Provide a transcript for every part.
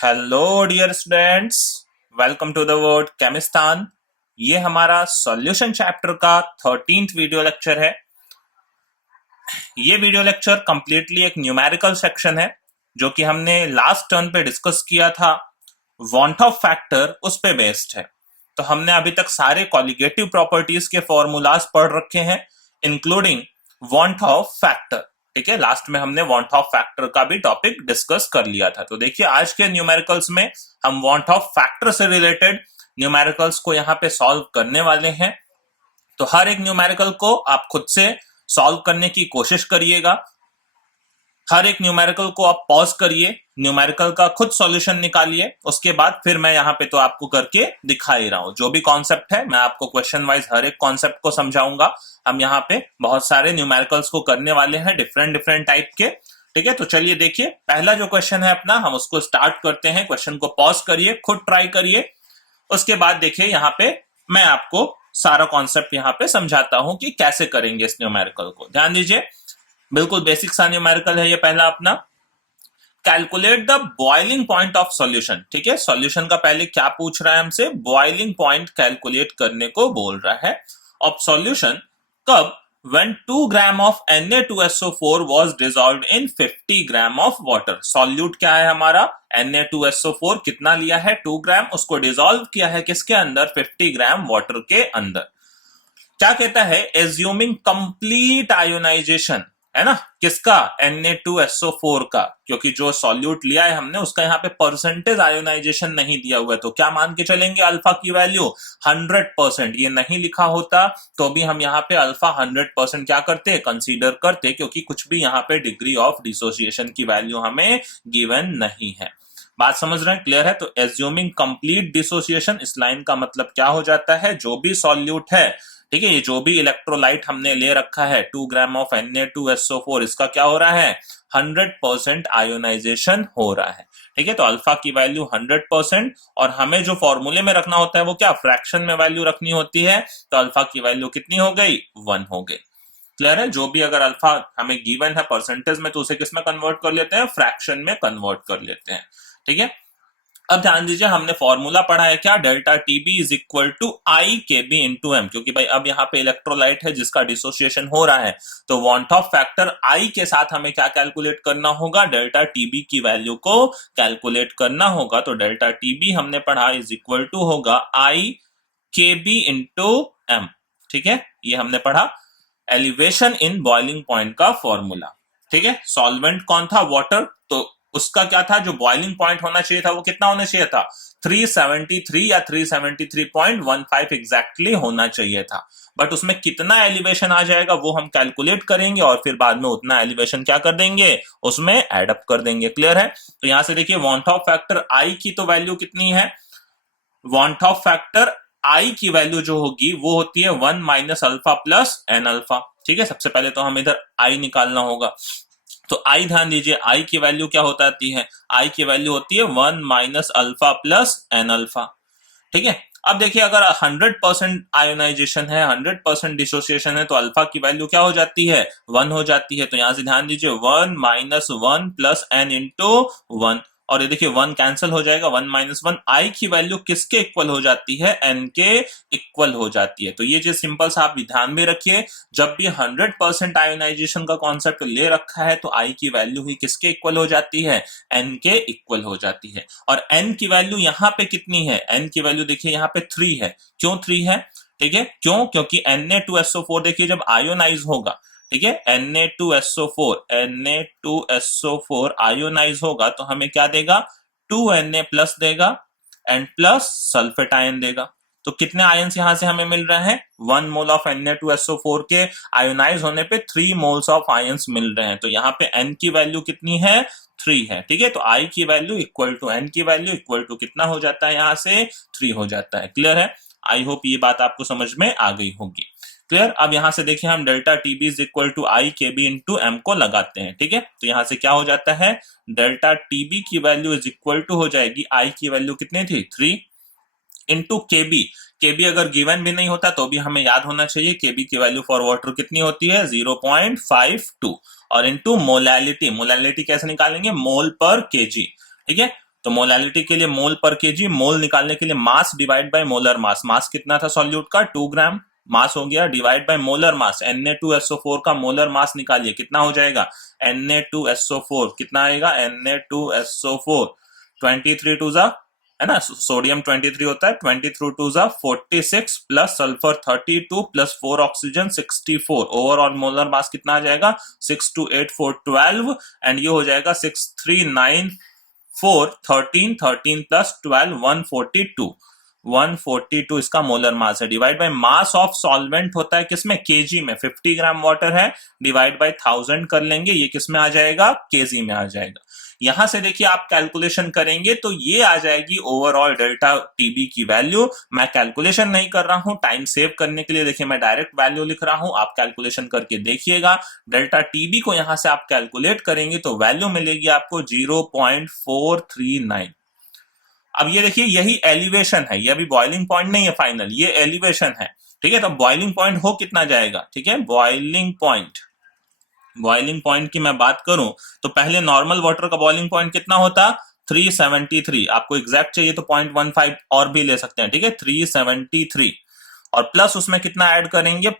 Hello dear students, welcome to the world Chemistan. ये हमारा solution chapter का 13th video lecture है। ये वीडियो लेक्चर कंप्लीटली एक न्यूमेरिकल सेक्शन है जो कि हमने लास्ट टर्न पे डिस्कस किया था। वांट ऑफ फैक्टर उस पे बेस्ड है। तो हमने अभी तक सारे कॉलिगेटिव प्रॉपर्टीज के फॉर्मूलाज पढ़ रखे हैं, इंक्लूडिंग वांट ऑफ फैक्टर। ठीक है, लास्ट में हमने वांट ऑफ फैक्टर का भी टॉपिक डिस्कस कर लिया था। तो देखिए, आज के न्यूमेरिकल्स में हम वांट ऑफ फैक्टर से रिलेटेड न्यूमेरिकल्स को यहाँ पे सॉल्व करने वाले हैं। तो हर एक न्यूमेरिकल को आप खुद से सॉल्व करने की कोशिश करिएगा। हर एक न्यूमेरिकल को आप पॉज करिए, न्यूमेरिकल का खुद सॉल्यूशन निकालिए, उसके बाद फिर मैं यहाँ पे तो आपको करके दिखा ही रहा हूं। जो भी कॉन्सेप्ट है मैं आपको क्वेश्चन वाइज हर एक कॉन्सेप्ट को समझाऊंगा। हम यहाँ पे बहुत सारे न्यूमेरिकल्स को करने वाले हैं, डिफरेंट डिफरेंट टाइप के। ठीक है, तो चलिए देखिए, पहला जो क्वेश्चन है अपना, हम उसको स्टार्ट करते हैं। क्वेश्चन को पॉज करिए, खुद ट्राई करिए, उसके बाद देखिए यहाँ पे मैं आपको सारा कॉन्सेप्ट यहाँ पे समझाता हूं कि कैसे करेंगे इस न्यूमेरिकल को। ध्यान दीजिए, बिल्कुल बेसिक सा न्यूमेरिकल है ये पहला अपना। Calculate the boiling point of solution. ठीक है, सॉल्यूशन का पहले क्या पूछ रहा है हमसे? बॉइलिंग पॉइंट कैलकुलेट करने को बोल रहा है। ऑफ सॉल्यूशन कब? when 2 gram of Na2SO4 was dissolved in 50 gram of water। Solute क्या है हमारा? Na2SO4 कितना लिया है? 2 ग्राम, उसको डिसॉल्व किया है किसके अंदर? 50 ग्राम वाटर के अंदर। क्या कहता है? एज्यूमिंग कंप्लीट आयोनाइजेशन, है ना, किसका? Na2SO4 का, क्योंकि जो सॉल्यूट लिया है हमने उसका यहाँ पे परसेंटेज आयोनाइजेशन नहीं दिया हुआ है। तो क्या मान के चलेंगे? अल्फा की वैल्यू 100%। ये नहीं लिखा होता तो भी हम यहाँ पे अल्फा 100% क्या करते? कंसीडर करते, क्योंकि कुछ भी यहाँ पे डिग्री ऑफ डिसोसिएशन की वैल्यू हमें गिवन नहीं है। बात समझ रहे हैं? क्लियर है? तो एज्यूमिंग कंप्लीट डिसोसिएशन, इस लाइन का मतलब क्या हो जाता है? जो भी सॉल्यूट है, ठीक है, ये जो भी इलेक्ट्रोलाइट हमने ले रखा है 2 ग्राम ऑफ Na2SO4, इसका क्या हो रहा है? 100% आयोनाइजेशन हो रहा है। ठीक है, तो अल्फा की वैल्यू 100%, और हमें जो फॉर्मूले में रखना होता है वो क्या? फ्रैक्शन में वैल्यू रखनी होती है। तो अल्फा की वैल्यू कितनी हो गई? 1 हो गई। क्लियर है? जो भी अगर अल्फा हमें गिवन है परसेंटेज में, तो उसे किस में कन्वर्ट कर लेते हैं? फ्रैक्शन में कन्वर्ट कर लेते हैं। ठीक है, अब ध्यान दीजिए, हमने फॉर्मूला पढ़ा है क्या? Delta T B is equal to i K B into M. क्योंकि भाई अब यहाँ पे इलेक्ट्रोलाइट है जिसका डिसोसिएशन हो रहा है, तो वांट ऑफ फैक्टर आई के साथ हमें क्या कैलकुलेट करना होगा? डेल्टा टीबी की वैल्यू को कैलकुलेट करना होगा। तो डेल्टा टीबी हमने पढ़ा इज इक्वल टू होगा आई के बी इंटू एम। ठीक है, ये हमने पढ़ा एलिवेशन इन बॉइलिंग पॉइंट का फॉर्मूला। ठीक है, सॉल्वेंट कौन था? वाटर। तो उसका क्या था? जो बॉइलिंग पॉइंट होना चाहिए था वो कितना होना चाहिए था? 373 या 373.15 एग्जैक्टली होना चाहिए था। बट उसमें कितना एलिवेशन आ जाएगा वो हम कैलकुलेट करेंगे, और फिर बाद में उतना एलिवेशन क्या कर देंगे? उसमें एड अप कर देंगे। क्लियर है? तो यहां से देखिए, वांट ऑफ फैक्टर आई की तो वैल्यू कितनी है? वांट ऑफ फैक्टर आई की वैल्यू जो होगी वो होती है 1 minus alpha plus n alpha. ठीक है, सबसे पहले तो हम इधर आई निकालना होगा। तो आई, ध्यान दीजिए, आई की वैल्यू क्या होती है? आई की वैल्यू होती है 1 minus alpha plus n alpha. ठीक है, अब देखिए, अगर 100% आयोनाइजेशन है, 100% डिसोसिएशन है, तो अल्फा की वैल्यू क्या हो जाती है? 1 हो जाती है। तो यहां से ध्यान दीजिए, 1 माइनस 1 प्लस एन इंटू 1, और ये देखिए 1 कैंसिल हो जाएगा, 1 माइनस 1। आई की वैल्यू किसके इक्वल हो जाती है? एन के इक्वल हो जाती है। तो ये जो सिंपल सा आप ध्यान में रखिए, जब भी 100% आयोनाइजेशन का कॉन्सेप्ट ले रखा है तो आई की वैल्यू ही किसके इक्वल हो जाती है? एन के इक्वल हो जाती है। और एन की वैल्यू यहाँ पे कितनी है? एन की वैल्यू देखिए यहाँ पे 3 है। क्यों 3 है? ठीक है, क्यों? क्योंकि Na2SO4 देखिए जब आयोनाइज होगा, ठीक है, Na2SO4 आयोनाइज होगा तो हमें क्या देगा? 2Na प्लस देगा एंड प्लस सल्फेट आयन देगा। तो कितने आयन्स यहां से हमें मिल रहे हैं? 1 मोल ऑफ Na2SO4 के आयोनाइज होने पे 3 मोल्स ऑफ आयन्स मिल रहे हैं। तो यहाँ पे N की वैल्यू कितनी है? 3 है। ठीक है, तो I की वैल्यू इक्वल टू N की वैल्यू इक्वल टू कितना हो जाता है? यहाँ से 3 हो जाता है। क्लियर है? आई होप ये बात आपको समझ में आ गई होगी। क्लियर? अब यहां से देखिए, हम delta T B is equal to i K B into M को लगाते हैं। ठीक है, तो यहां से क्या हो जाता है? डेल्टा टीबी की वैल्यू इज इक्वल टू हो जाएगी, आई की वैल्यू कितनी थी? 3 इंटू केबी। केबी अगर गिवन भी नहीं होता तो भी हमें याद होना चाहिए, केबी की वैल्यू फॉर वाटर कितनी होती है? 0.52, और इंटू मोलैलिटी। मोलैलिटी कैसे निकालेंगे? मोल पर केजी। ठीक है, तो मोलालिटी के लिए मोल पर केजी, मोल निकालने के लिए mass divide by molar mass. Mass कितना था सॉल्यूट का? 2 ग्राम मास हो गया, divide by molar mass. Na2SO4 का मोलर मास निकालिए, कितना हो जाएगा? Na2SO4 कितना आएगा? Na2SO4 23 टू जा, है ना, सोडियम 23 होता है, 23 टू जा 46 plus sulphur 32 plus 4 oxygen 64। Overall molar mass कितना आ जाएगा? 628412 एंड ये हो जाएगा 6394 13 13 प्लस 12 142 142 इसका मोलर मास है। Divide by mass of solvent होता है किसमें? केजी में। 50 ग्राम वाटर है, डिवाइड बाय 1000 कर लेंगे, ये किसमें आ जाएगा? केजी में आ जाएगा। यहां से देखिए आप कैलकुलेशन करेंगे तो ये आ जाएगी ओवरऑल डेल्टा टीबी की वैल्यू। मैं कैलकुलेशन नहीं कर रहा हूं, टाइम सेव करने के लिए देखिए मैं डायरेक्ट वैल्यू लिख रहा हूं, आप कैलकुलेशन करके देखिएगा। डेल्टा टीबी को यहां से आप कैलकुलेट करेंगे तो वैल्यू मिलेगी आपको 0.439। अब ये देखिए यही एलिवेशन है, ये अभी बॉइलिंग पॉइंट नहीं है फाइनल, ये एलिवेशन है, ठीक है। तो बॉइलिंग पॉइंट हो कितना जाएगा? ठीक है, बॉइलिंग पॉइंट की मैं बात करूं तो पहले नॉर्मल वाटर का बॉइलिंग पॉइंट कितना होता? 373। आपको एग्जैक्ट चाहिए तो 0.15 और भी ले सकते हैं, ठीक है, 373 और प्लस उसमें कितना ऐड करेंगे?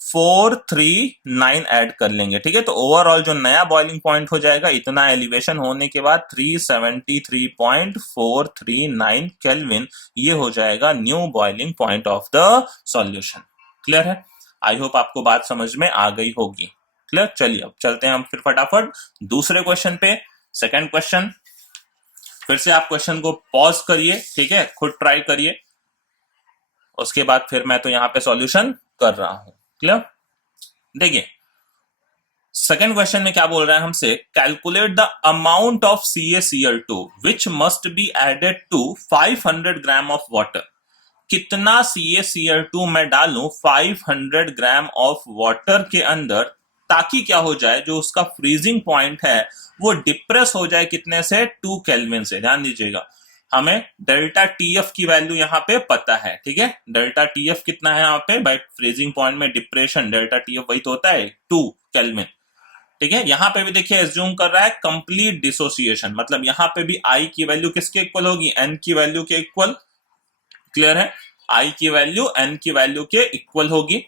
0.439 ऐड कर लेंगे, ठीक है। तो ओवरऑल जो नया बॉइलिंग पॉइंट हो जाएगा इतना एलिवेशन होने के बाद 373.439 केल्विन, ये हो जाएगा new boiling point of the solution. Clear है? आई होप आपको बात समझ में आ गई होगी। क्लियर? चलिए अब चलते हैं हम फिर फटाफट दूसरे क्वेश्चन पे। सेकंड क्वेश्चन, फिर से आप क्वेश्चन को पॉज करिए, ठीक है, खुद ट्राई करिए, उसके बाद फिर मैं तो यहां पे सॉल्यूशन कर रहा हूं। क्लियर? देखिए सेकेंड क्वेश्चन में क्या बोल रहा है हमसे? Calculate the amount of CaCl2 which must be added to 500 gram of water. कितना CaCl2 मैं डालूं 500 ग्राम ऑफ वाटर के अंदर, ताकि क्या हो जाए, जो उसका फ्रीजिंग पॉइंट है वो डिप्रेस हो जाए कितने से? 2 केल्विन से। ध्यान दीजिएगा, हमें डेल्टा TF की वैल्यू यहां पे पता है, ठीक है। डेल्टा TF कितना है यहाँ पे? बाय फ्रीजिंग पॉइंट में डिप्रेशन, डेल्टा TF वही तो होता है 2 केल्विन, ठीक है। यहां पे भी देखिए एज्यूम कर रहा है कंप्लीट डिसोसिएशन, मतलब यहां पे भी I की वैल्यू किसके इक्वल होगी? N की वैल्यू के इक्वल। क्लियर है? I की वैल्यू N की वैल्यू के इक्वल होगी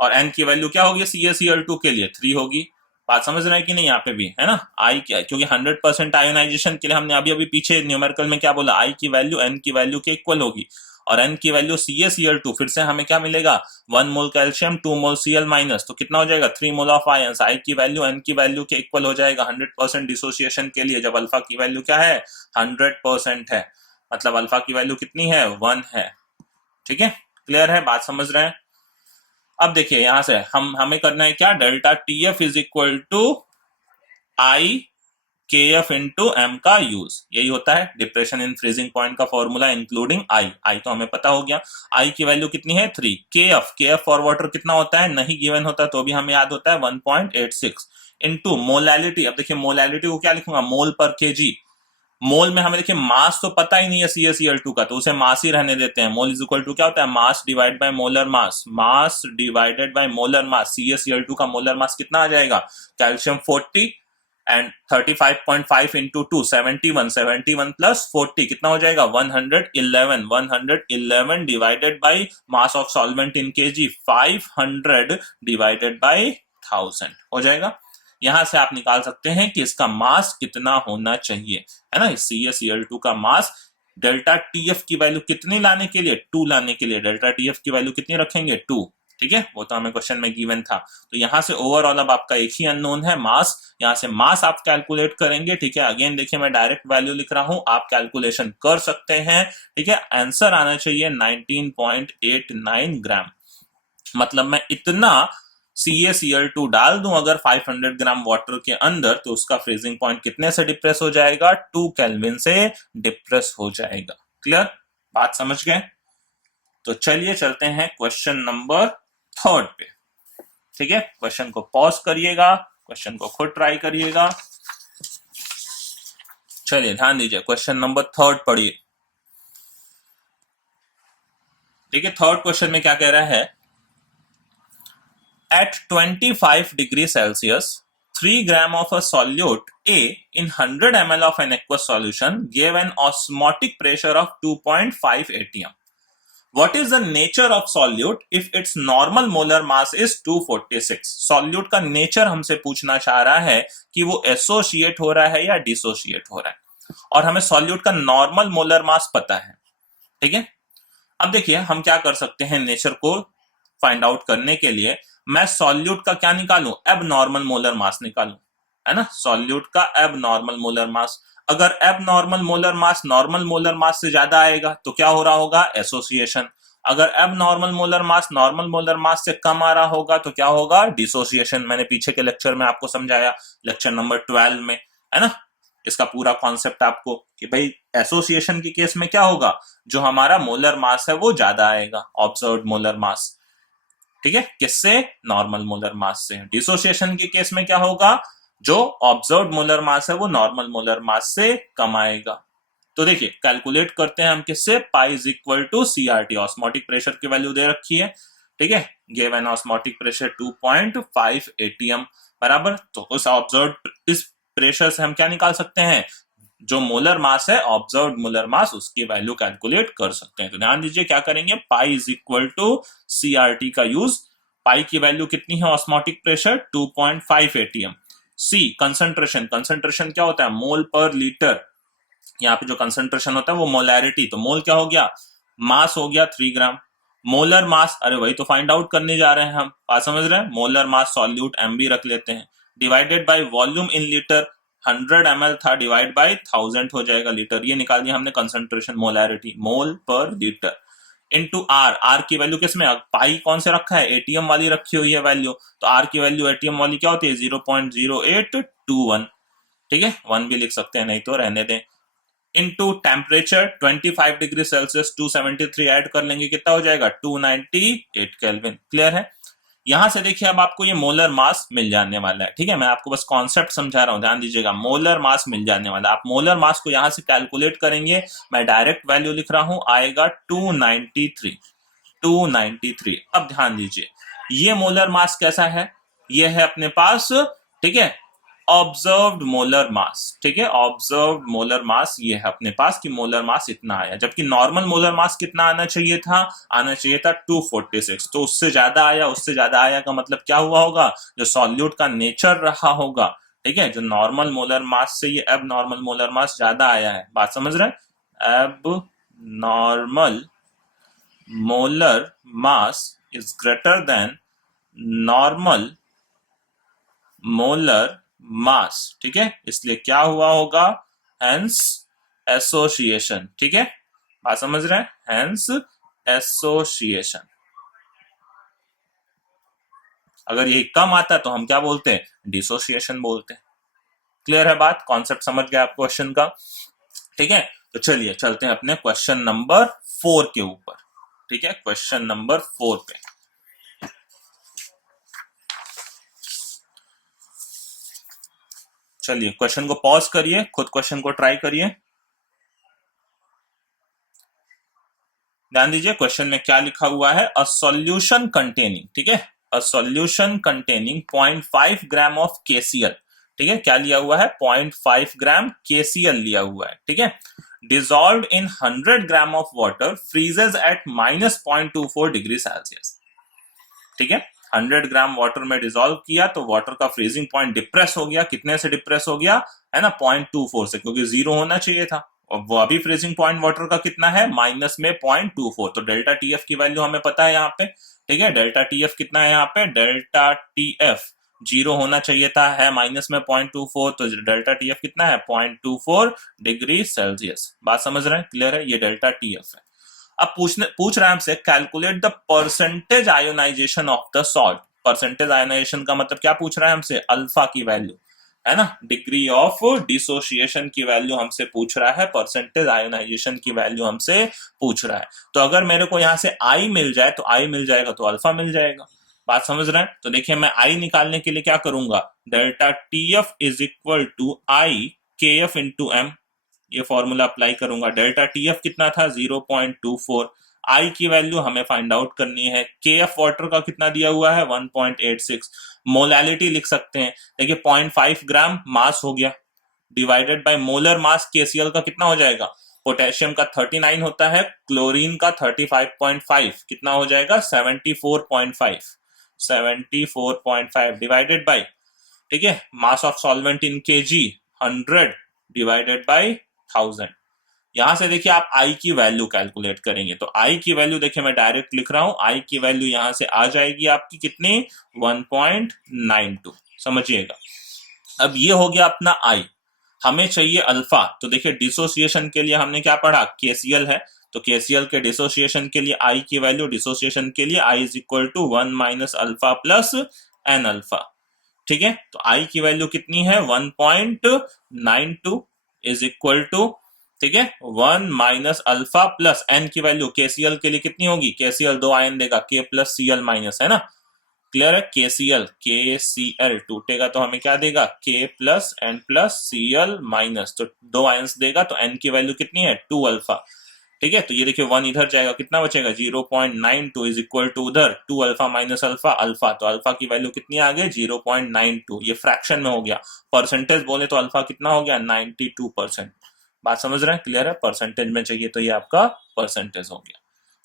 और N की वैल्यू क्या होगी CaCl2 के लिए? 3 होगी। बात समझ रहे हैं कि नहीं? यहाँ पे भी है ना I क्या है, क्योंकि 100% आयोनाइजेशन के लिए हमने अभी अभी पीछे न्यूमेरिकल में क्या बोला? I की वैल्यू N की वैल्यू के इक्वल होगी और N की वैल्यू CaCl2, फिर से हमें क्या मिलेगा? 1 मोल कैल्शियम 2 मोल Cl माइनस, तो कितना हो जाएगा? 3 मोल ऑफ आयंस। I की वैल्यू N की वैल्यू के इक्वल हो जाएगा 100% डिसोसिएशन के लिए, जब अल्फा की वैल्यू क्या है? 100% है, मतलब अल्फा की वैल्यू कितनी है? 1 है, ठीक है। क्लियर है? बात समझ रहे हैं? अब देखिए यहां से हमें करना है क्या? Delta TF is equal to I KF into M का यूज, यही होता है डिप्रेशन इन फ्रीजिंग पॉइंट का फॉर्मूला, इंक्लूडिंग I तो हमें पता हो गया। I की वैल्यू कितनी है? 3। KF फॉर वाटर कितना होता है? नहीं गिवन होता तो भी हमें याद होता है 1.86 इंटू मोलैलिटी। अब देखिए मोलैलिटी को क्या लिखूंगा? मोल पर केजी। मोल में हमें देखिए मास तो पता ही नहीं है CaCl2 का, तो उसे मास ही रहने देते हैं। मोल इज इक्वल टू क्या होता है? मास divide by molar mass, mass divided by molar mass. CaCl2 का मोलर मास कितना आ जाएगा? कैल्शियम 40 एंड 35.5 इंटू 2 71, 71 प्लस 40 कितना हो जाएगा? 111, 111 divided by mass of solvent in KG 500 divided by 1000 हो जाएगा। यहां से आप निकाल सकते हैं कि इसका मास कितना होना चाहिए, है ना। CaCl2 का मास डेल्टा TF की वैल्यू कितनी लाने के लिए? 2 लाने के लिए डेल्टा TF की वैल्यू कितनी रखेंगे? 2, ठीक है, वो तो हमें क्वेश्चन में गिवन था। तो यहां से ओवरऑल अब आपका एक ही अननोन है, मास। यहां से मास आप कैलकुलेट करेंगे, ठीक है। अगेन देखिए मैं डायरेक्ट वैल्यू लिख रहा हूं, आप कैलकुलेशन कर सकते हैं, ठीक है। आंसर आना चाहिए 19.89 ग्राम। मतलब मैं इतना CaCl2 डाल दूं अगर 500 ग्राम वाटर के अंदर, तो उसका फ्रीजिंग पॉइंट कितने से डिप्रेस हो जाएगा? 2 केल्विन से डिप्रेस हो जाएगा। क्लियर? बात समझ गए? तो चलिए चलते हैं क्वेश्चन नंबर 3 पे, ठीक है। क्वेश्चन को पॉज करिएगा, क्वेश्चन को खुद ट्राई करिएगा। चलिए ध्यान दीजिए, क्वेश्चन नंबर 3 पढ़िए, ठीक है। थर्ड क्वेश्चन में क्या कह रहा है? At 25 degree Celsius, 3 gram of a solute A in 100 ml of an aqueous solution gave an osmotic pressure of 2.5 atm. What is the nature of solute if its normal molar mass is 246? solute का nature हमसे पूछना चाह रहा है कि वो associate हो रहा है या डिसोसिएट हो रहा है, और हमें solute का नॉर्मल मोलर मास पता है। ठीक है, अब देखिए हम क्या कर सकते हैं नेचर को फाइंड आउट करने के लिए। मैं सॉल्यूट का क्या निकालूं, एब नॉर्मल मोलर मास निकालूं, है ना, सॉल्यूट का एब नॉर्मल मोलर मास। अगर एब normal molar mass normal molar mass से ज्यादा आएगा तो क्या हो रहा होगा, एसोसिएशन। अगर एब normal molar mass normal molar mass से कम आ रहा होगा तो क्या होगा, डिसोसिएशन। मैंने पीछे के लेक्चर में आपको समझाया, लेक्चर नंबर 12 में, है ना, इसका पूरा कॉन्सेप्ट आपको कि भाई एसोसिएशन के केस में क्या होगा, जो हमारा मोलर मास है वो ज्यादा आएगा, ऑब्जर्व्ड मोलर मास। ठीक है, किससे, नॉर्मल मोलर मास से। डिसोसिएशन के केस में क्या होगा, जो ऑब्जर्व्ड मोलर मास है वो नॉर्मल मोलर मास से कम आएगा। तो देखिए कैलकुलेट करते हैं हम किससे, pi is equal to CRT, osmotic pressure की वैल्यू दे रखी है। ठीक है, गिवन ऑस्मोटिक प्रेशर 2.5 एटीएम बराबर, तो उस ऑब्जर्व्ड इस प्रेशर से हम क्या निकाल सकते हैं, जो मोलर मास है ऑब्जर्व्ड मोलर मास, उसकी वैल्यू कैलकुलेट कर सकते हैं। तो ध्यान दीजिए क्या करेंगे, pi is equal to CRT का यूज। पाई की वैल्यू कितनी है, osmotic pressure 2.5 ATM. C concentration, concentration क्या होता है, मोल पर लीटर। यहाँ पे जो कंसंट्रेशन होता है वो मोलैरिटी, तो मोल क्या हो गया, मास हो गया 3 ग्राम। मोलर मास, अरे वही तो फाइंड आउट करने जा रहे हैं हम, बात समझ रहे हैं, मोलर मास सॉल्यूट एमबी रख लेते हैं, divided by volume in litre, 100 ml था, डिवाइड बाय 1000 हो जाएगा लीटर। ये निकाल दिया हमने कंसंट्रेशन, मोलैरिटी, मोल पर लीटर, इनटू आर। आर की वैल्यू किसमें, पाई कौन से रखा है, एटीएम वाली रखी हुई है वैल्यू, तो आर की वैल्यू एटीएम वाली क्या होती है, 0.0821। ठीक है, 1 भी लिख सकते हैं, नहीं तो रहने दें। Into temperature 25 degree Celsius, 273 add कर लेंगे, कितना हो जाएगा, 298 केल्विन। क्लियर है, यहां से देखिए अब आपको ये मोलर मास मिल जाने वाला है। ठीक है, मैं आपको बस कॉन्सेप्ट समझा रहा हूं, ध्यान दीजिएगा, मोलर मास मिल जाने वाला है। आप मोलर मास को यहां से कैलकुलेट करेंगे, मैं डायरेक्ट वैल्यू लिख रहा हूं, आएगा 293। 293। अब ध्यान दीजिए ये मोलर मास कैसा है, ये है अपने पास, ठीक है, ऑब्जर्व्ड मोलर मास। ठीक है, ऑब्जर्व्ड मोलर मास ये है अपने पास कि मोलर मास इतना आया, जबकि नॉर्मल मोलर मास कितना आना चाहिए था, आना चाहिए था 246। तो उससे ज्यादा आया, उससे ज्यादा आया का मतलब क्या हुआ होगा, जो सॉल्यूट का नेचर रहा होगा, ठीक है, जो नॉर्मल मोलर मास से ये अब नॉर्मल मोलर मास ज्यादा आया है, बात समझ रहे हैं, अब normal molar mass is greater than normal molar mass. ठीक है, इसलिए क्या हुआ होगा, हेंस एसोसिएशन। ठीक है, बात समझ रहे हैं, हेंस एसोसिएशन। अगर यही कम आता तो हम क्या बोलते हैं, डिसोसिएशन बोलते हैं। क्लियर है बात, कॉन्सेप्ट समझ गए आप क्वेश्चन का। ठीक है, तो चलिए चलते हैं अपने क्वेश्चन नंबर 4 के ऊपर। ठीक है, क्वेश्चन नंबर 4 पे चलिए क्वेश्चन को पॉज करिए, खुद क्वेश्चन को ट्राई करिए। ध्यान दीजिए क्वेश्चन में क्या लिखा हुआ है, अ सॉल्यूशन कंटेनिंग, ठीक है, a solution containing 0.5 gram of KCL. ठीक है, क्या लिया हुआ है, 0.5 ग्राम केसीएल लिया हुआ है। ठीक है, dissolved in 100 gram of water freezes at -0.24 degree Celsius. ठीक है, 100 ग्राम वाटर में डिसॉल्व किया तो वाटर का फ्रीजिंग पॉइंट डिप्रेस हो गया, कितने से डिप्रेस हो गया, है ना, 0.24 से, क्योंकि 0 होना चाहिए था, और वो अभी फ्रीजिंग पॉइंट वाटर का कितना है, माइनस में 0.24। तो डेल्टा टीएफ की वैल्यू हमें पता है यहाँ पे। ठीक है, डेल्टा टीएफ कितना है यहाँ पे, डेल्टा टीएफ 0 होना चाहिए था, है माइनस में 0.24, तो डेल्टा टीएफ कितना है, 0.24 डिग्री सेल्सियस। बात समझ रहे हैं, क्लियर है, ये डेल्टा टीएफ है। अब पूछ रहा है हमसे, calculate the percentage ionization of the salt. Percentage ionization का मतलब क्या पूछ रहा है हमसे, अल्फा की वैल्यू, है ना, डिग्री ऑफ डिसोसिएशन की वैल्यू हमसे पूछ रहा है, परसेंटेज आयोनाइजेशन की वैल्यू हमसे पूछ रहा है। तो अगर मेरे को यहां से आई मिल जाए तो आई मिल जाएगा, तो अल्फा मिल जाएगा। बात समझ रहे हैं, तो देखिए मैं आई निकालने के लिए क्या करूंगा, delta T F is equal to i K F into M, ये फॉर्मूला अप्लाई करूंगा। डेल्टा टीएफ कितना था, 0.24, आई की वैल्यू हमें फाइंड आउट करनी है। के एफ वाटर का कितना दिया हुआ है 1.86। मोलैलिटी लिख सकते हैं, देखिए 0.5 ग्राम मास हो गया, divided by molar mass KCL का कितना हो जाएगा, पोटेशियम का 39 होता है, क्लोरीन का 35.5, कितना हो जाएगा 74.5, 74.5 डिवाइडेड बाय, ठीक है, mass of solvent in KG 100 divided by 1000। यहां से देखिए आप आई की वैल्यू कैलकुलेट करेंगे, तो आई की वैल्यू देखिए मैं डायरेक्ट लिख रहा हूं, आई की वैल्यू यहां से आ जाएगी आपकी कितनी 1.92, समझिएगा। अब ये हो गया अपना आई, हमें चाहिए अल्फा, तो देखिए डिसोसिएशन के लिए हमने क्या पढ़ा, केसीएल है, तो केसीएल के डिसोसिएशन के लिए आई की वैल्यू, डिसोसिएशन के लिए i is equal to 1 minus alpha plus n alpha, ठीक है। तो आई की वैल्यू कितनी है 1.92 इज इक्वल टू, ठीक है, 1 माइनस अल्फा प्लस एन की वैल्यू केसीएल के लिए कितनी होगी, केसीएल 2 आयन देगा, के प्लस सीएल माइनस, है ना, क्लियर है, केसीएल टूटेगा तो हमें क्या देगा, K plus n plus CL minus, तो 2 आयंस देगा, तो एन की वैल्यू कितनी है 2 अल्फा, ठीक है। तो ये देखिए 1 इधर जाएगा, कितना बचेगा 0.92 इज इक्वल टू उधर 2 अल्फा माइनस अल्फा, अल्फा, तो अल्फा की वैल्यू कितनी आ गई 0.92, ये फ्रैक्शन में हो गया, परसेंटेज बोले तो अल्फा कितना हो गया 92%। बात समझ रहे हैं, क्लियर है, परसेंटेज में चाहिए तो ये आपका परसेंटेज हो गया।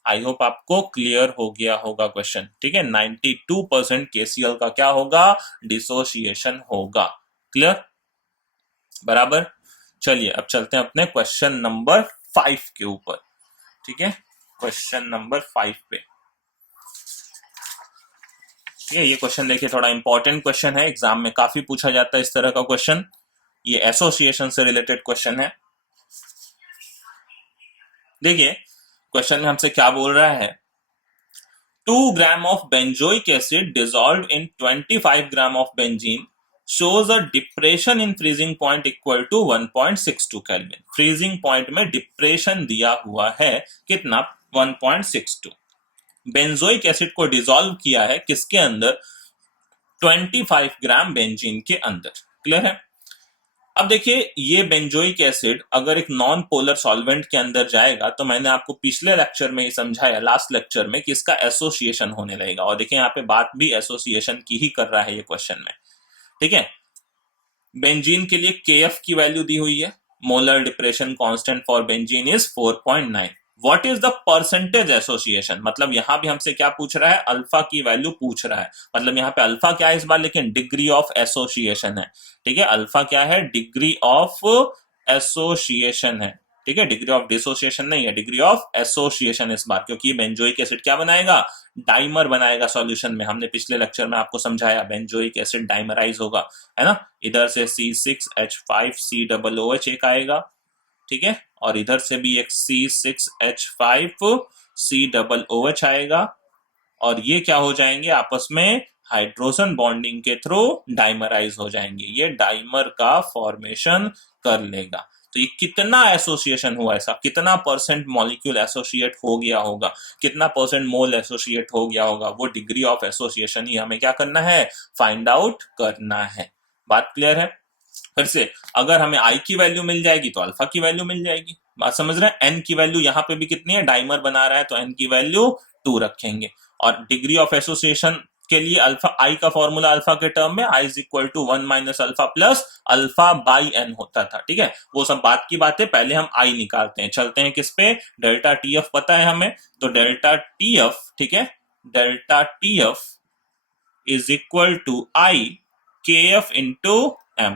आई होप आपको क्लियर हो गया होगा क्वेश्चन, ठीक है। 92% केसीएल का क्या होगा, डिसोसिएशन होगा, क्लियर, बराबर। चलिए अब चलते हैं अपने क्वेश्चन नंबर 5 के ऊपर, ठीक है, क्वेश्चन नंबर 5 पे। ये क्वेश्चन देखिए थोड़ा इंपॉर्टेंट क्वेश्चन है, एग्जाम में काफी पूछा जाता है इस तरह का क्वेश्चन, ये एसोसिएशन से रिलेटेड क्वेश्चन है। देखिए क्वेश्चन में हमसे क्या बोल रहा है, 2 ग्राम of benzoic acid dissolved in 25 gram of benzene shows a depression in freezing point equal to 1.62 Kelvin। Freezing point में डिप्रेशन दिया हुआ है कितना 1.62। बेंजोइक एसिड को डिसॉल्व किया है किसके अंदर, 25 ग्राम बेंजीन के अंदर, क्लियर है। अब देखिए ये बेंजोइक एसिड अगर एक नॉन पोलर सॉल्वेंट के अंदर जाएगा, तो मैंने आपको पिछले लेक्चर में ही समझाया, लास्ट लेक्चर में, कि इसका एसोसिएशन होने लगेगा, और देखिए यहाँ पे बात भी एसोसिएशन की ही कर रहा है ये क्वेश्चन में, ठीक है। बेंजीन के लिए केएफ की वैल्यू दी हुई है, molar depression constant for benzene is 4.9। What is the percentage association, मतलब यहां भी हमसे क्या पूछ रहा है, अल्फा की वैल्यू पूछ रहा है, मतलब यहाँ पे अल्फा क्या है इस बार, लेकिन डिग्री ऑफ एसोसिएशन है, ठीक है, अल्फा क्या है, डिग्री ऑफ एसोसिएशन है, ठीक है, डिग्री ऑफ डिसोसिएशन नहीं है, डिग्री ऑफ एसोसिएशन इस बार, क्योंकि बेंजोइक एसिड क्या बनाएगा, डाइमर बनाएगा सॉल्यूशन में, हमने पिछले लेक्चर में आपको समझाया बेंजोइक एसिड डाइमराइज होगा, है ना, इधर से C6H5COOH एक आएगा, ठीक है, और इधर से भी एक C6H5COOH आएगा, और ये क्या हो जाएंगे आपस में हाइड्रोजन बॉन्डिंग के थ्रू डाइमराइज हो जाएंगे, ये डाइमर का फॉर्मेशन कर लेगा। तो ये कितना एसोसिएशन हुआ, ऐसा कितना परसेंट मॉलिक्यूल एसोसिएट हो गया होगा, कितना परसेंट मोल एसोसिएट हो गया होगा, वो डिग्री ऑफ एसोसिएशन ही हमें क्या करना है, फाइंड आउट करना है। बात क्लियर है। फिर से अगर हमें आई की वैल्यू मिल जाएगी तो अल्फा की वैल्यू मिल जाएगी, बात समझ रहे हैं। एन की वैल्यू यहाँ पे भी कितनी है, डाइमर बना रहा है तो एन की वैल्यू 2 रखेंगे, और डिग्री ऑफ एसोसिएशन के लिए अल्फा, आई का फॉर्मूला अल्फा के टर्म में i is equal to 1 minus alpha plus alpha by n होता था, ठीक है, वो सब बात की बात है, पहले हम आई निकालते हैं। चलते हैं किस पे, डेल्टा टी एफ पता है हमें, तो डेल्टा टी एफ, ठीक है, delta T F is equal to i K F into M.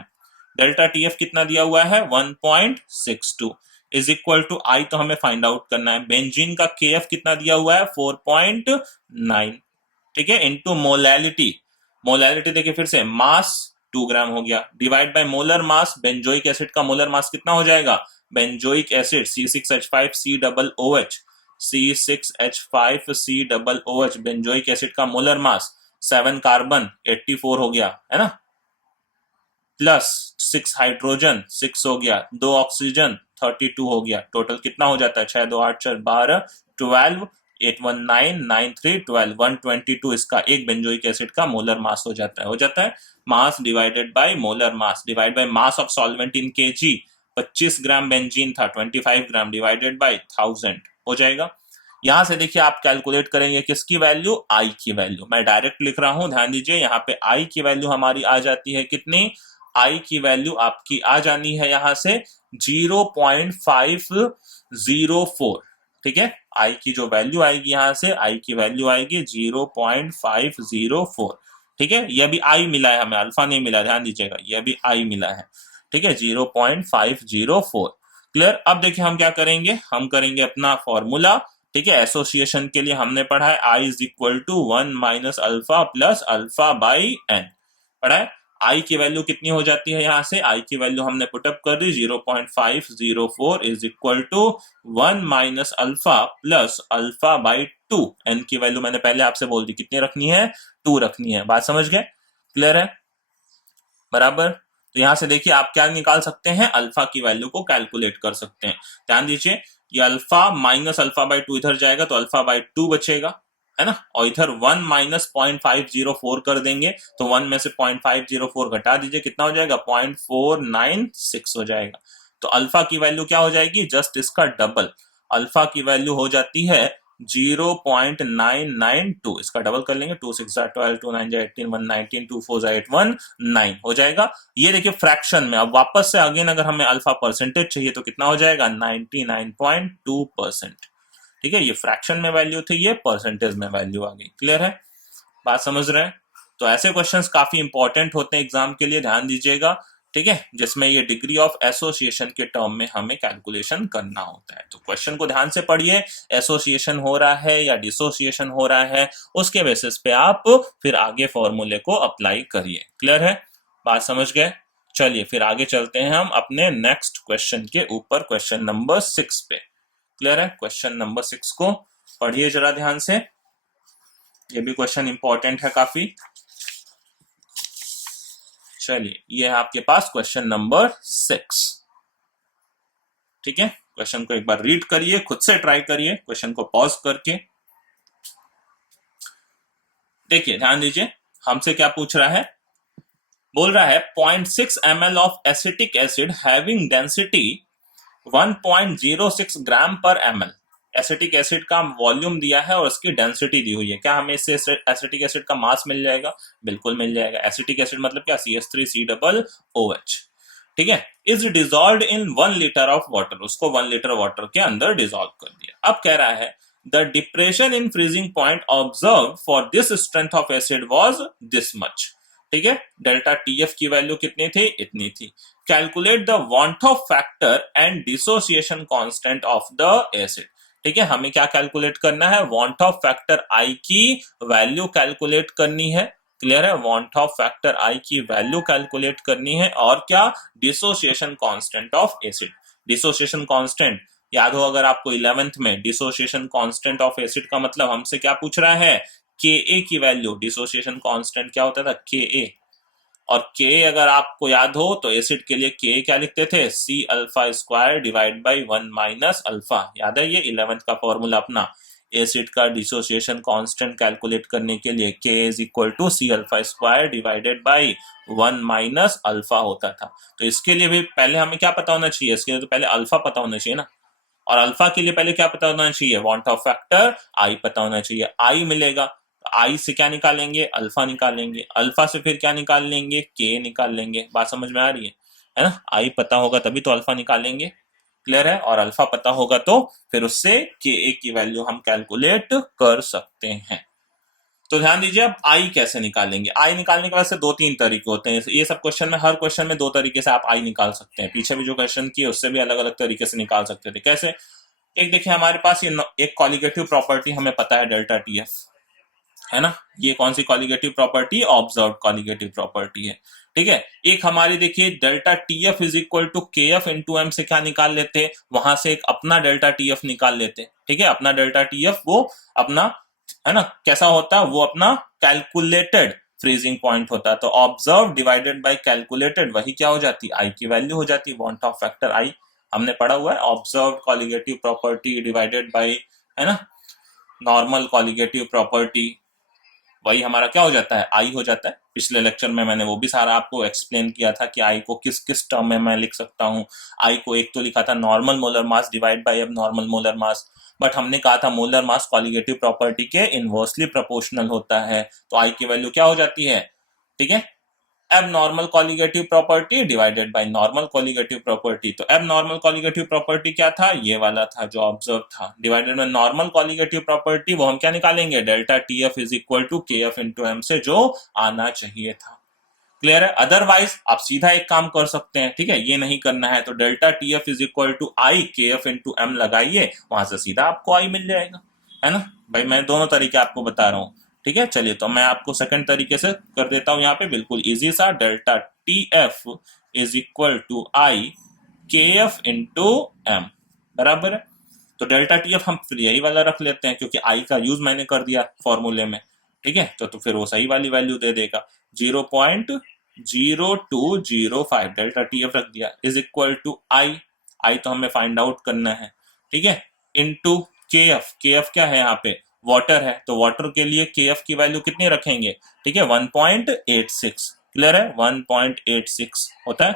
Delta T F कितना दिया हुआ है 1.62 इज इक्वल टू आई, तो हमें फाइंड आउट करना है। बेंजीन का के एफ कितना दिया हुआ है 4.9, ठीक है, इंटू मोलैलिटी, मोलैलिटी देखिए फिर से मास 2 ग्राम हो गया, divide by molar mass, benzoic acid का मोलर मास कितना हो जाएगा, benzoic acid C6H5COOH, C6H5COOH benzoic acid का मोलर मास 7 कार्बन 84 हो गया, है ना, प्लस 6 हाइड्रोजन 6 हो गया, 2 ऑक्सीजन 32 हो गया, टोटल कितना हो जाता है 6 2 8 4 12 12 8 1 9 9 3 12 122 इसका एक बेंजोइक एसिड का मोलर मास हो जाता है, mass divided by molar mass divide by mass of solvent in KG, 25 gram benzene था, 25 ग्राम डिवाइडेड बाय 1000 हो जाएगा। यहां से देखिए आप कैलकुलेट करेंगे किसकी वैल्यू, आई की वैल्यू। मैं डायरेक्ट लिख रहा हूं, ध्यान दीजिए, यहाँ पे आई की वैल्यू हमारी आ जाती है कितनी, आई की वैल्यू आपकी आ जानी है यहां से 0.504। ठीक है, आई की जो वैल्यू आएगी यहां से, आई की वैल्यू आएगी 0.504। ठीक है, यह भी आई मिला है हमें, अल्फा नहीं मिला, ध्यान दीजिएगा, यह भी आई मिला है। ठीक है, 0.504। क्लियर। अब देखिए हम क्या करेंगे, हम करेंगे अपना फॉर्मूला। ठीक है, एसोसिएशन के लिए हमने पढ़ा है i is equal to 1 minus alpha plus alpha by n, पढ़ा है। आई की वैल्यू कितनी हो जाती है, यहां से आई की वैल्यू हमने पुटअप कर दी, 0.504 is equal to 1 minus alpha plus alpha by 2। N की वैल्यू मैंने पहले आपसे बोल दी कितनी रखनी है, 2 रखनी है। बात समझ गए, क्लियर है, बराबर। तो यहां से देखिए आप क्या निकाल सकते हैं, अल्फा की वैल्यू को कैलकुलेट कर सकते हैं। ध्यान दीजिए, ये अल्फा माइनस अल्फा बाई 2 इधर जाएगा तो अल्फा बाई 2 बचेगा, है ना, और इधर 1 माइनस 0.504 कर देंगे तो 1 में से 0.504 घटा दीजिए, कितना हो जाएगा, 0.496 हो जाएगा। तो अल्फा की वैल्यू क्या हो जाएगी, जस्ट इसका डबल, अल्फा की वैल्यू हो जाती है 0.992। इसका डबल कर लेंगे, 2 6 12, 2 9 18, 1 19, 2 4 8 1 9 हो जाएगा। ये देखिए फ्रैक्शन में। अब वापस से अगेन अगर हमें अल्फा परसेंटेज चाहिए तो कितना हो जाएगा, 99.2%। ठीक है, ये फ्रैक्शन में वैल्यू थी, ये परसेंटेज में वैल्यू आ गई। क्लियर है, बात समझ रहे हैं। तो ऐसे क्वेश्चंस काफी इंपॉर्टेंट होते हैं एग्जाम के लिए, ध्यान दीजिएगा। ठीक है, जिसमें ये डिग्री ऑफ एसोसिएशन के टर्म में हमें कैलकुलेशन करना होता है। तो क्वेश्चन को ध्यान से पढ़िए, एसोसिएशन हो रहा है या डिसोसिएशन हो रहा है, उसके बेसिस पे आप फिर आगे फॉर्मूले को अप्लाई करिए। क्लियर है, बात समझ गए। चलिए फिर आगे चलते हैं हम अपने नेक्स्ट क्वेश्चन के ऊपर, क्वेश्चन नंबर 6 पे। क्लियर है, क्वेश्चन नंबर 6 को पढ़िए जरा ध्यान से, ये भी क्वेश्चन इंपॉर्टेंट है काफी। चलिए, ये है आपके पास क्वेश्चन नंबर 6। ठीक है, क्वेश्चन को एक बार रीड करिए, खुद से ट्राई करिए, क्वेश्चन को पॉज करके देखिए, ध्यान दीजिए हमसे क्या पूछ रहा है। बोल रहा है 0.6 ml of acetic acid having density 1.06 ग्राम पर ml। एसिटिक एसिड का वॉल्यूम दिया है और उसकी डेंसिटी दी हुई है। क्या हमें इससे एसिटिक एसिड का मास मिल जाएगा, बिल्कुल मिल जाएगा। एसिटिक एसिड मतलब क्या, CH3COOH। ठीक है, is dissolve in 1 litre of water, उसको 1 लीटर वाटर के अंदर डिजॉल्व कर दिया। अब कह रहा है the depression in freezing point observe for this strength of acid was this much. ठीक है, डेल्टा TF की वैल्यू कितनी थी, इतनी थी। Calculate the want of factor and dissociation constant of the acid. ठीक है, हमें क्या कैलकुलेट करना है, वांट ऑफ फैक्टर आई की वैल्यू कैलकुलेट करनी है। क्लियर है, वांट ऑफ फैक्टर आई की वैल्यू कैलकुलेट करनी है, और क्या, dissociation constant of acid. Dissociation constant याद हो अगर आपको 11th में, डिसोसिएशन कांस्टेंट ऑफ एसिड का मतलब हमसे क्या पूछ रहा है, Ka की वैल्यू। डिसोसिएशन कांस्टेंट क्या होता था, Ka। और Ka अगर आपको याद हो तो एसिड के लिए Ka क्या लिखते थे, C alpha square divide by 1 minus alpha. याद है ये 11th का फॉर्मूला अपना, एसिड का डिसोसिएशन कांस्टेंट कैलकुलेट करने के लिए K is equal to C alpha square divided by 1 minus alpha होता था। तो इसके लिए भी पहले हमें क्या पता होना चाहिए, इसके लिए तो पहले अल्फा पता होना चाहिए ना, और अल्फा के लिए पहले क्या पता होना चाहिए, वांट ऑफ फैक्टर आई पता होना चाहिए। आई मिलेगा, आई से क्या निकालेंगे, अल्फा निकालेंगे, अल्फा से फिर क्या निकाल लेंगे, के निकाल लेंगे। बात समझ में आ रही है ना, आई पता होगा तभी तो अल्फा निकालेंगे। क्लियर है, और अल्फा पता होगा तो फिर उससे के की वैल्यू हम कैलकुलेट कर सकते हैं। तो ध्यान दीजिए, अब आई कैसे निकालेंगे। आई निकालने के वैसे 2-3 तरीके होते हैं। ये सब क्वेश्चन में, हर क्वेश्चन में 2 तरीके से आप आई निकाल सकते हैं। पीछे भी जो क्वेश्चन किए उससे भी अलग अलग तरीके से निकाल सकते थे। कैसे, एक देखिए हमारे पास ये एक कॉलिगेटिव प्रॉपर्टी हमें पता है, डेल्टा TF, है ना। ये कौन सी colligative property, observe colligative property है। ठीक है, एक हमारी देखिए delta TF is equal to KF into M से क्या निकाल लेते, वहां से एक अपना डेल्टा TF निकाल लेते। ठीक है, अपना डेल्टा TF वो अपना, है ना, कैसा होता है, वो अपना कैलकुलेटेड फ्रीजिंग पॉइंट होता है। तो ऑब्जर्व डिवाइडेड बाय कैलकुलेटेड वही क्या हो जाती, आई की वैल्यू हो जाती। वांट ऑफ फैक्टर आई हमने पढ़ा हुआ है, observe colligative property divided bye, है ना, नॉर्मल कॉलिगेटिव प्रॉपर्टी। वही हमारा क्या हो जाता है, आई हो जाता है। पिछले लेक्चर में मैंने वो भी सारा आपको एक्सप्लेन किया था कि आई को किस किस टर्म में मैं लिख सकता हूँ। आई को एक तो लिखा था normal molar mass divide bye अब नॉर्मल मोलर मास, बट हमने कहा था मोलर मास कॉलिगेटिव प्रॉपर्टी के इनवर्सली प्रोपोर्शनल होता है, तो आई की वैल्यू क्या हो जाती है, ठीक है, abnormal colligative property divided by normal colligative property. तो एबनॉर्मल कॉलिगेटिव प्रॉपर्टी क्या था, ये वाला था जो ऑब्जर्व था, divided by normal colligative property, वो हम क्या निकालेंगे, delta T F is equal to K F into M से जो आना चाहिए था। क्लियर है। अदरवाइज आप सीधा एक काम कर सकते हैं, ठीक है, ये नहीं करना है तो delta T F is equal to i K F into M लगाइए, वहां से सीधा आपको आई मिल जाएगा, है ना भाई। मैं दोनों तरीके आपको बता रहा हूँ, ठीक है। चलिए तो मैं आपको सेकंड तरीके से कर देता हूं यहाँ पे, बिल्कुल इजी सा, delta T F is equal to i K F into M, बराबर है। तो डेल्टा टी एफ हम फिर यही वाला रख लेते हैं क्योंकि आई का यूज मैंने कर दिया फॉर्मूले में, ठीक है। तो फिर वो सही वाली वैल्यू दे देगा, 0.0205 डेल्टा टी एफ रख दिया, इज इक्वल टू आई, आई तो हमें फाइंड आउट करना है, ठीक है, इनटू के एफ, के एफ क्या है यहाँ पे, वाटर है, तो वाटर के लिए के एफ की वैल्यू कितनी रखेंगे, ठीक है, 1.86, क्लियर है, 1.86 होता है,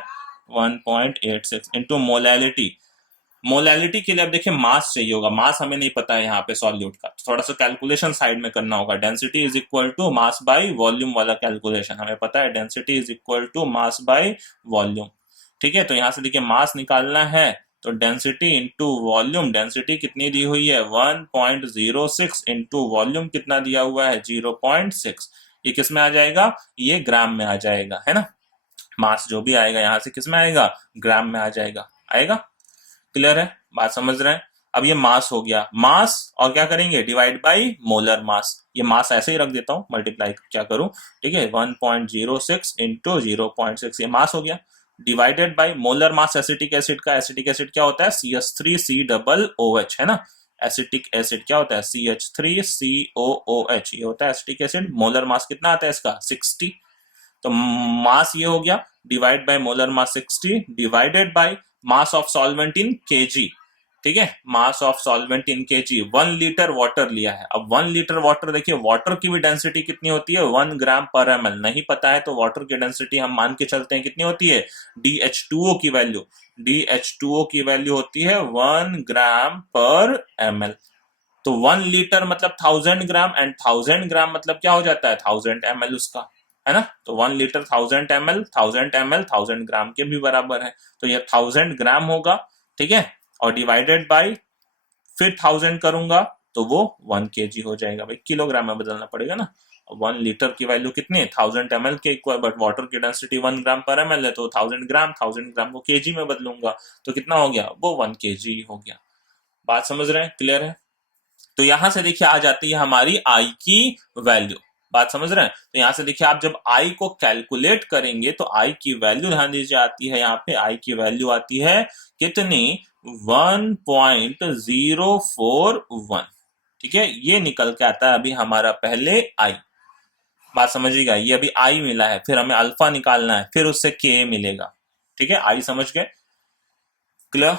1.86 इंटू मोलैलिटी। मोलैलिटी के लिए अब देखिए मास चाहिए होगा, मास हमें नहीं पता है यहाँ पे सॉल्यूट का, तो थोड़ा सा कैलकुलेशन साइड में करना होगा। Density is equal to mass by volume वाला कैलकुलेशन हमें पता है, density is equal to mass by volume, ठीक है। तो यहाँ से देखिए मास निकालना है तो डेंसिटी इंटू वॉल्यूम, डेंसिटी कितनी दी हुई है 1.06 इंटू वॉल्यूम कितना दिया हुआ है 0.6, ये किस में आ जाएगा, ये ग्राम में आ जाएगा, है ना। मास जो भी आएगा यहाँ से किस में आएगा, ग्राम में आ जाएगा, आएगा। क्लियर है, बात समझ रहे हैं। अब ये मास हो गया, मास और क्या करेंगे, डिवाइड बाय मोलर मास, ये मास ऐसे ही रख देता हूं, मल्टीप्लाई क्या करूं, ठीक है, 1.06 इंटू 0.6, ये मास हो गया, divided by molar mass acetic acid का, एसिटिक एसिड क्या होता है CH3COOH, है ना। एसिटिक एसिड क्या होता है CH3COOH, ये होता है एसिटिक एसिड। मोलर मास कितना आता है इसका 60, तो मास ये हो गया, divide by molar mass 60 divided by mass of solvent in KG, ठीक है, mass of solvent in KG. 1 litre water लिया है, अब 1 लीटर वाटर, देखिए वाटर की भी डेंसिटी कितनी होती है 1 ग्राम पर एम एल, नहीं पता है तो वाटर की डेंसिटी हम मान के चलते हैं कितनी होती है, DH2O की वैल्यू, DH2O की वैल्यू होती है 1 ग्राम पर एम एल। तो 1 लीटर मतलब 1000 ग्राम, एंड 1000 ग्राम मतलब क्या हो जाता है 1000 ml उसका, है ना। तो 1 लीटर 1000 ml, 1000 ml 1000 ग्राम के भी बराबर है, तो ये 1000 ग्राम होगा, ठीक है, और डिवाइडेड बाय फिर 1000 करूंगा तो वो 1 kg हो जाएगा, भाई किलोग्राम में बदलना पड़ेगा ना। 1 लीटर की वैल्यू कितनी है 1000 ml के इक्वल, बट वाटर की डेंसिटी 1 ग्राम पर ml है, तो 1000 ग्राम को kg में बदलूंगा तो कितना हो गया, वो 1 kg हो गया। बात समझ रहे हैं, क्लियर है। तो यहां से देखिए आ जाती है हमारी आई की वैल्यू, बात समझ रहे हैं। तो यहां से देखिए आप जब आई को कैलकुलेट करेंगे तो आई की वैल्यू ध्यान दीजिए आती है, यहाँ पे आई की वैल्यू आती है कितनी 1.041, ठीक है, ये निकल के आता है अभी हमारा पहले आई, बात समझिएगा, ये अभी आई मिला है, फिर हमें अल्फा निकालना है, फिर उससे के मिलेगा, ठीक है, आई समझ गए, क्लियर।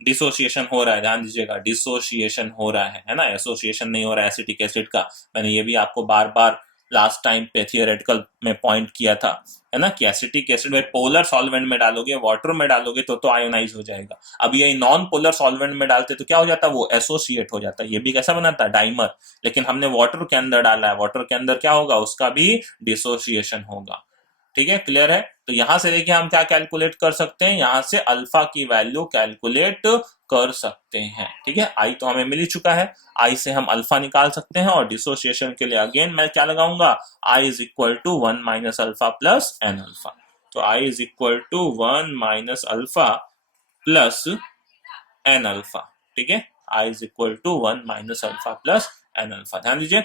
डिसोसिएशन हो रहा है, ध्यान दीजिएगा, डिसोसिएशन हो रहा है ना, एसोसिएशन नहीं हो रहा है एसिटिक एसिड का। मैंने ये भी आपको बार बार लास्ट टाइम पे थियोरेटिकल में पॉइंट किया था, है ना, कि एसिटिक एसिड में पोलर सॉल्वेंट में डालोगे, वाटर में डालोगे तो आयोनाइज हो जाएगा। अब ये नॉन पोलर सॉल्वेंट में डालते तो क्या हो जाता है, वो एसोसिएट हो जाता है। ये भी कैसा बनाता है, डाइमर, लेकिन हमने वाटर के अंदर डाला है, वाटर के अंदर क्या होगा, उसका भी डिसोसिएशन होगा, ठीक है, क्लियर है। तो यहां से देखिए हम क्या कैलकुलेट कर सकते हैं, यहां से अल्फा की वैल्यू कैलकुलेट कर सकते हैं, ठीक है। आई तो हमें मिल ही चुका है, आई से हम अल्फा निकाल सकते हैं, और डिसोसिएशन के लिए अगेन मैं क्या लगाऊंगा, i is equal to 1 minus alpha plus n alpha. तो i is equal to 1 minus alpha plus n alpha, ठीक है, i is equal to 1 minus alpha plus n alpha. ध्यान दीजिए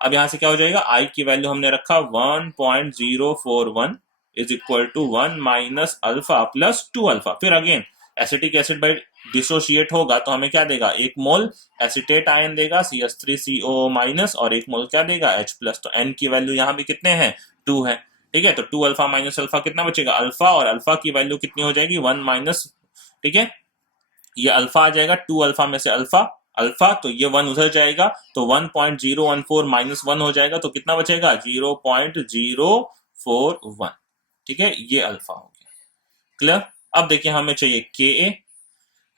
अब यहां से क्या हो जाएगा, आई की वैल्यू हमने रखा 1.041 is equal to 1 minus alpha plus 2 alpha. फिर again acetic acid by dissociate होगा तो हमें क्या देगा, 1 मोल एसिटेट आयन देगा CH3CO माइनस, और 1 मोल क्या देगा H प्लस। तो N की वैल्यू यहाँ भी कितने हैं 2 है, ठीक है। तो 2 अल्फा माइनस अल्फा कितना बचेगा, अल्फा, और अल्फा की वैल्यू कितनी हो जाएगी 1 माइनस, ठीक है, ये अल्फा आ जाएगा, 2 अल्फा में से अल्फा अल्फा, तो ये 1 उधर जाएगा, तो 1.014 माइनस 1 हो जाएगा, तो कितना बचेगा 0.041। ठीक है, ये अल्फा हो गया। क्लियर। अब देखिए हमें चाहिए के ए,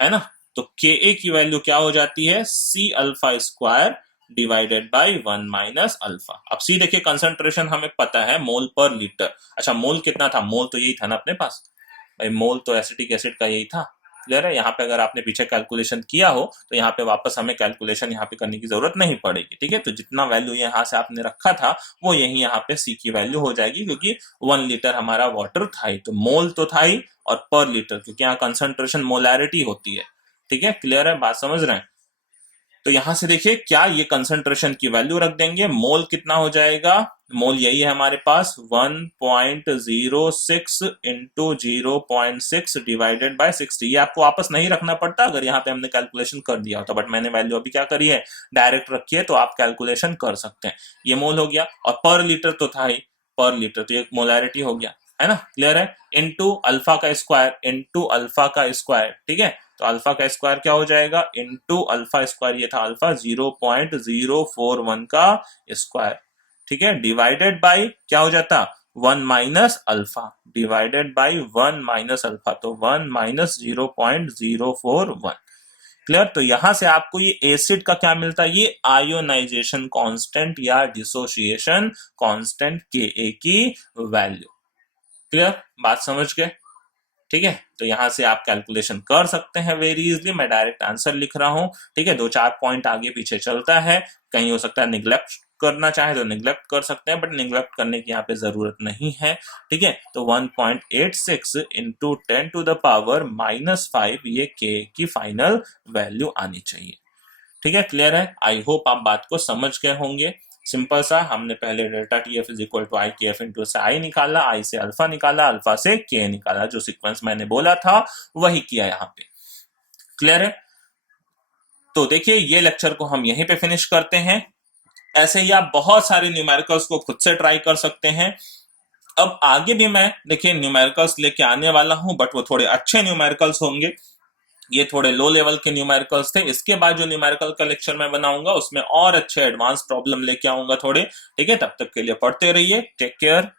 है ना, तो के ए की वैल्यू क्या हो जाती है, C alpha square divided by 1 minus alpha. अब सी देखिए कंसंट्रेशन हमें पता है मोल पर लीटर। अच्छा मोल कितना था, मोल तो यही था ना अपने पास भाई, मोल तो एसिटिक एसिड का यही था। क्लियर है। यहाँ पे अगर आपने पीछे कैलकुलेशन किया हो तो यहाँ पे वापस हमें कैलकुलेशन यहाँ पे करने की जरूरत नहीं पड़ेगी। ठीक है, तो जितना वैल्यू यहाँ से आपने रखा था वो यही यहाँ पे सी की वैल्यू हो जाएगी, क्योंकि 1 लीटर हमारा वाटर था ही, तो मोल तो था ही और पर लीटर, क्योंकि यहाँ कंसंट्रेशन मोलैरिटी होती है। ठीक है, क्लियर है, बात समझ रहे हैं। तो यहां से देखिए क्या ये कंसंट्रेशन की वैल्यू रख देंगे, मोल कितना हो जाएगा, मोल यही है हमारे पास 1.06 इंटू 0.6 डिवाइडेड बाय 60। ये आपको वापस नहीं रखना पड़ता अगर यहाँ पे हमने कैलकुलेशन कर दिया होता, बट मैंने वैल्यू अभी क्या करी है, डायरेक्ट रखी है, तो आप कैलकुलेशन कर सकते हैं। ये मोल हो गया, और पर लीटर तो था ही, पर लीटर तो ये मोलैरिटी हो गया, है ना, क्लियर है। इनटू अल्फा का स्क्वायर, इनटू अल्फा का स्क्वायर, ठीक है, तो अल्फा का स्क्वायर क्या हो जाएगा, इनटू अल्फा स्क्वायर, ये था अल्फा 0.041 का स्क्वायर। ठीक है, डिवाइडेड बाय क्या हो जाता, 1 minus alpha, divided by 1 minus alpha, तो 1 माइनस 0.041। क्लियर। तो यहां से आपको ये एसिड का क्या मिलता है, ये आयोनाइजेशन कांस्टेंट या डिसोसिएशन कांस्टेंट के ए की वैल्यू। क्लियर, बात समझ गए। ठीक है, तो यहां से आप कैलकुलेशन कर सकते हैं वेरी इजीली। मैं डायरेक्ट आंसर लिख रहा हूं। ठीक है, 2-4 पॉइंट आगे पीछे चलता है, कहीं हो सकता है निग्लेक्ट करना चाहे तो निग्लेक्ट कर सकते हैं, बट निग्लेक्ट करने की यहाँ पे जरूरत नहीं है। ठीक है, तो 1.86 इंटू 10 टू द पावर -5 ये के की फाइनल वैल्यू आनी चाहिए। ठीक है, क्लियर है। आई होप आप बात को समझ गए होंगे। सिंपल सा, हमने पहले delta T F is equal to i K F into से आई निकाला, आई से अल्फा निकाला, अल्फा से के निकाला, जो सीक्वेंस मैंने बोला था वही किया यहाँ पे। क्लियर है। तो देखिए ये लेक्चर को हम यहीं पे फिनिश करते हैं। ऐसे ही आप बहुत सारे न्यूमेरिकल्स को खुद से ट्राई कर सकते हैं। अब आगे भी मैं देखिए न्यूमेरिकल्स लेके आने वाला हूं, बट वो थोड़े अच्छे न्यूमेरिकल्स होंगे। ये थोड़े लो लेवल के न्यूमेरिकल्स थे। इसके बाद जो न्यूमेरिकल का लेक्चर मैं बनाऊंगा उसमें और अच्छे एडवांस प्रॉब्लम लेके आऊंगा थोड़े। ठीक है, तब तक के लिए पढ़ते रहिए। Take care.